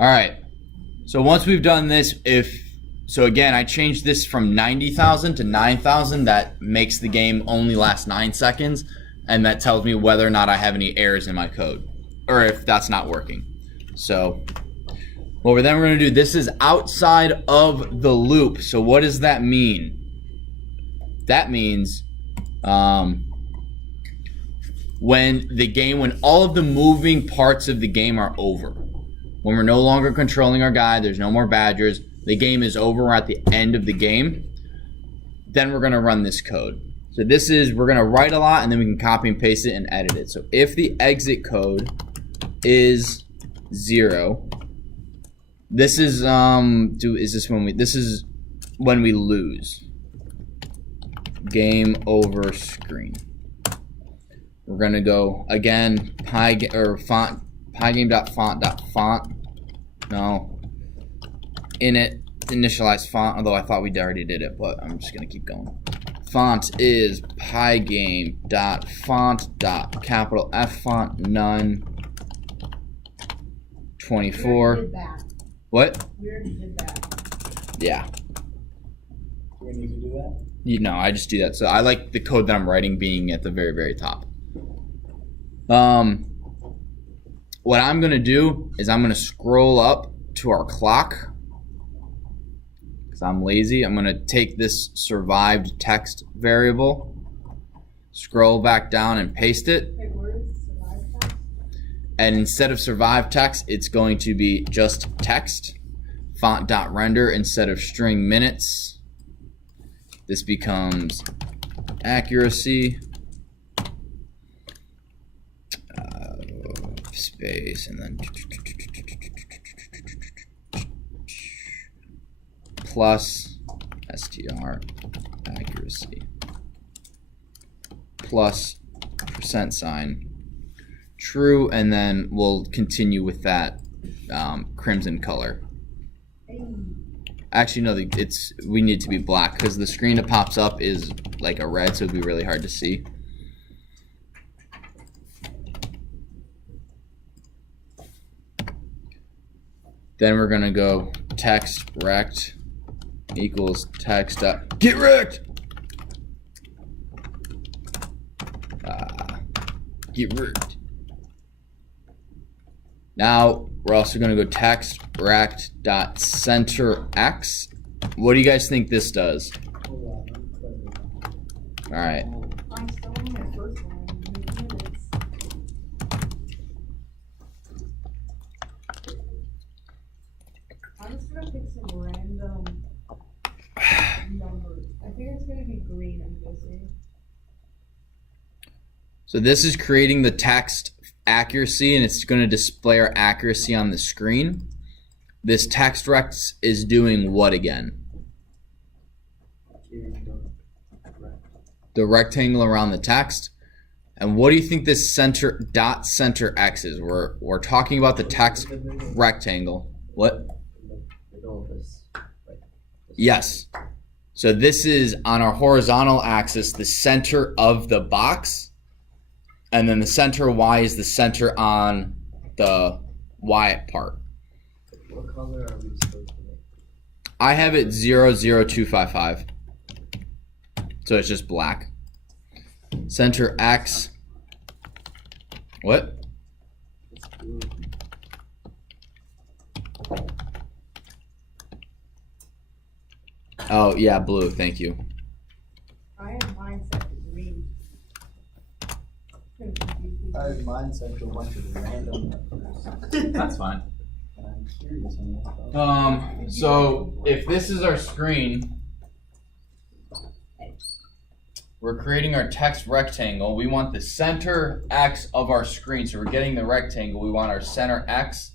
All right. So once we've done this, so again, I changed this from 90,000 to 9,000. That makes the game only last 9 seconds, and that tells me whether or not I have any errors in my code, or if that's not working. So what we're going to do, this is outside of the loop. So what does that mean? That means when all of the moving parts of the game are over, when we're no longer controlling our guy, there's no more badgers, the game is over, we're at the end of the game, then we're going to run this code. So this is, we're going to write a lot and then we can copy and paste it and edit it. So if the exit code is 0, this is this is when we lose. Game over screen. We're going to go again pygame.font.font. No. Init initialize font, although I thought we already did it, but I'm just going to keep going. Font is pygame.font.capital F font none 24. What? We already did that. Yeah. Do we need to do that? No, I just do that. So I like the code that I'm writing being at the very, very top. What I'm going to do is I'm going to scroll up to our clock. Because I'm lazy. I'm going to take this survived text variable, scroll back down and paste it. Wait, where is survive text? And instead of survive text, it's going to be just text. Font.render instead of string minutes. This becomes accuracy. Space and then plus str accuracy plus %, true, and then we'll continue with that crimson color. Actually, no, we need to be black because the screen that pops up is like a red, so it'd be really hard to see. Then we're gonna go text rect equals text get wrecked. Get wrecked. Now we're also gonna go text rect dot center x. What do you guys think this does? All right. I'm still on my first line. I'm just gonna pick some random numbers. I think it's gonna be green, I'm guessing. So this is creating the text accuracy, and it's going to display our accuracy on the screen. This text rect is doing what again? The rectangle around the text. And what do you think this center x is? We're talking about the text rectangle. What? Yes. So this is on our horizontal axis, the center of the box. And then the center Y is the center on the Y part. What color are we supposed to make? I have it 00255. So it's just black. Center X. What? Oh yeah, blue. Thank you. I have mine set to green. I have mine set to a bunch of random numbers. That's fine. I'm curious on that. So if this is our screen, we're creating our text rectangle. We want the center X of our screen. So we're getting the rectangle. We want our center X,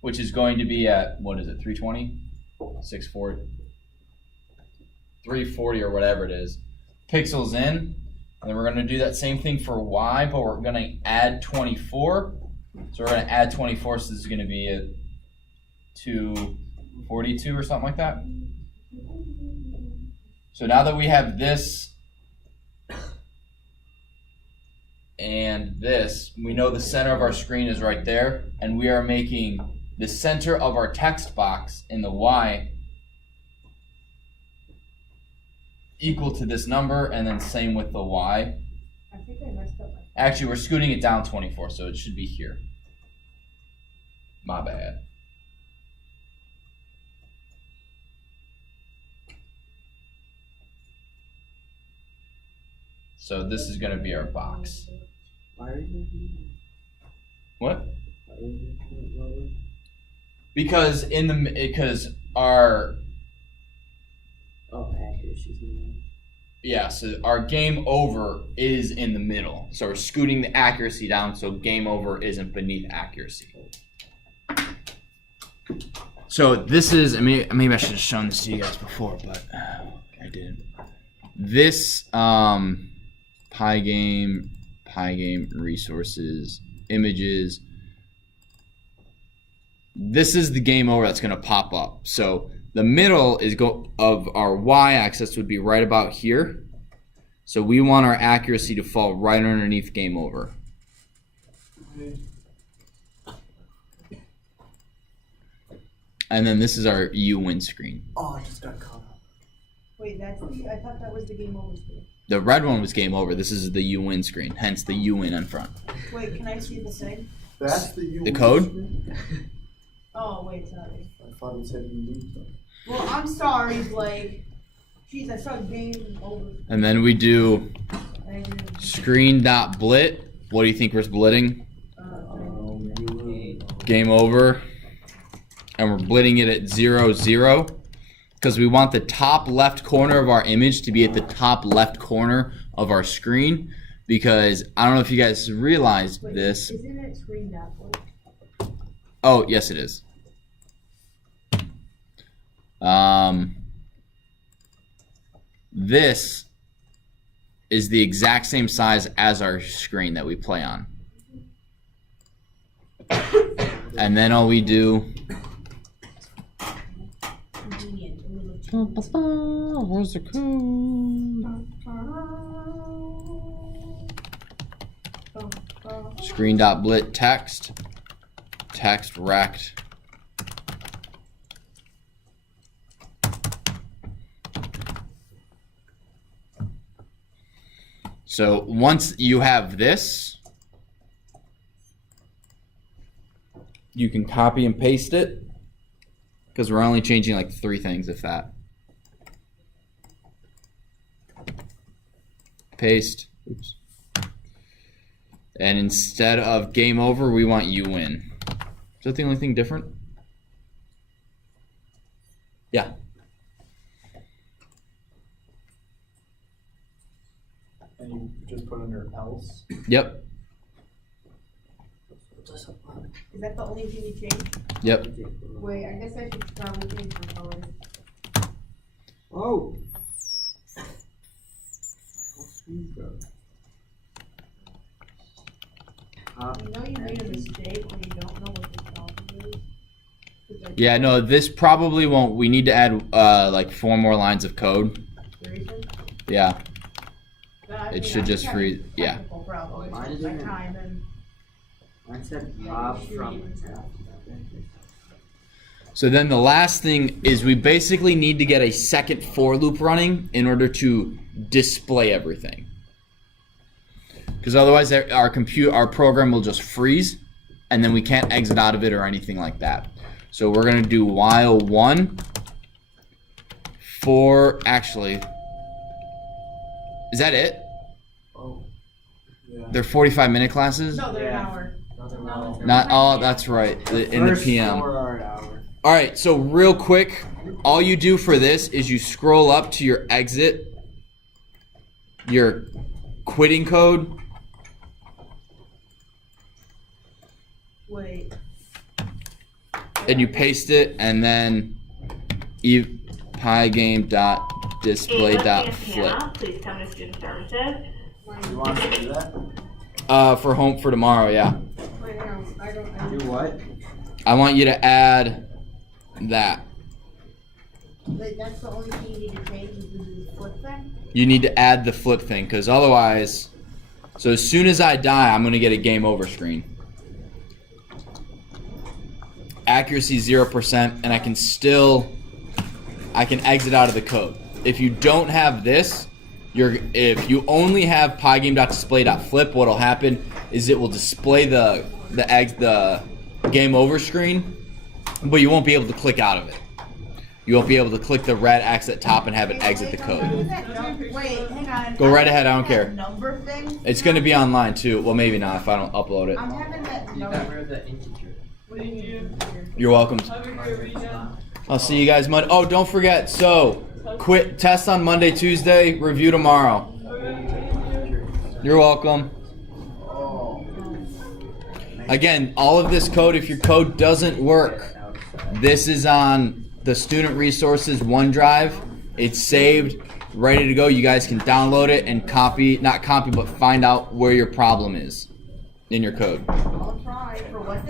which is going to be at, what is it, 320? 640? 340 or whatever it is. Pixels in. And then we're going to do that same thing for Y, but we're going to add 24. So we're going to add 24, so this is going to be a 242 or something like that. So now that we have this and this, we know the center of our screen is right there, and we are making the center of our text box in the Y equal to this number, and then same with the Y. I think I messed up. Actually, we're scooting it down 24, so it should be here. My bad. So this is going to be our box. Why are you making it? What? Why are you making it lower? Because our Oh, accuracy's in yeah, so our game over is in the middle. So we're scooting the accuracy down so game over isn't beneath accuracy. So this is, maybe I should have shown this to you guys before, but I didn't. This Pygame resources, images. This is the game over that's going to pop up. So the middle is of our y-axis would be right about here. So we want our accuracy to fall right underneath game over. And then this is our U-win screen. Oh, I just got caught up. Wait, I thought that was the game over screen. The red one was game over. This is the U-win screen, hence the U-win in front. Wait, can I see the thing? That's the U. The code? Oh, wait, sorry. I thought it said you need something. Well, I'm sorry, Blake. Jeez, I saw game over. And then we do And I didn't. screen.blit. What do you think we're splitting? Game over. And we're blitting it at 0, 0. Because we want the top left corner of our image to be at the top left corner of our screen. Because I don't know if you guys realized Wait, this. Isn't it screen that way? Oh, yes it is. This is the exact same size as our screen that we play on. And then all we do. Convenient. Where's the code? Screen.blit text. Text rect. So once you have this, you can copy and paste it, because we're only changing like 3 things, if that. Paste. Oops. And instead of game over, we want you win. Is that the only thing different? Yeah. And you just put under else. Yep. Is that the only thing you changed? Yep. Wait, I guess I should probably change my color. Oh. Go. You know you made a mistake when you don't know what the problem is. Yeah, no, this probably won't. We need to add like 4 more lines of code. Seriously? Yeah. But I It mean, should I'm just having freeze- yeah. technical problems Mine with isn't my even- time and Mine said Bob from. So then the last thing is we basically need to get a second for loop running in order to display everything. Because otherwise our program will just freeze and then we can't exit out of it or anything like that. So we're going to do while 1 for, actually, is that it? Oh. Yeah. They're 45-minute classes? no, they're Yeah. an hour. No, Not, oh, that's right, in the First PM. 4 are an hour. All right, so real quick, all you do for this is you scroll up to your exit, your quitting code. Wait. And you paste it, and then pygame.display.flip. Please come to student services. You want to do that? For home for tomorrow, yeah. Wait, hang on. I don't. Do what? I want you to add that. Wait, that's the only thing you need to change is the flip thing? You need to add the flip thing, because otherwise, so as soon as I die, I'm going to get a game over screen. accuracy 0%, and I can exit out of the code. If you don't have this, if you only have pygame.display.flip, what'll happen is it will display the game over screen, but you won't be able to click out of it. You won't be able to click the red X at top and have it exit the code. Wait, hang on. Go right ahead, I don't care. Number thing? It's going to be online too. Well, maybe not if I don't upload it. I'm having that You got number. rid of that integer. You're welcome. I'll see you guys Monday. Oh, don't forget. So, quit test on Monday, Tuesday, review tomorrow. You're welcome. Oh. Again, all of this code, if your code doesn't work, this is on the Student Resources OneDrive. It's saved, ready to go. You guys can download it and not copy, but find out where your problem is in your code. I'll try for what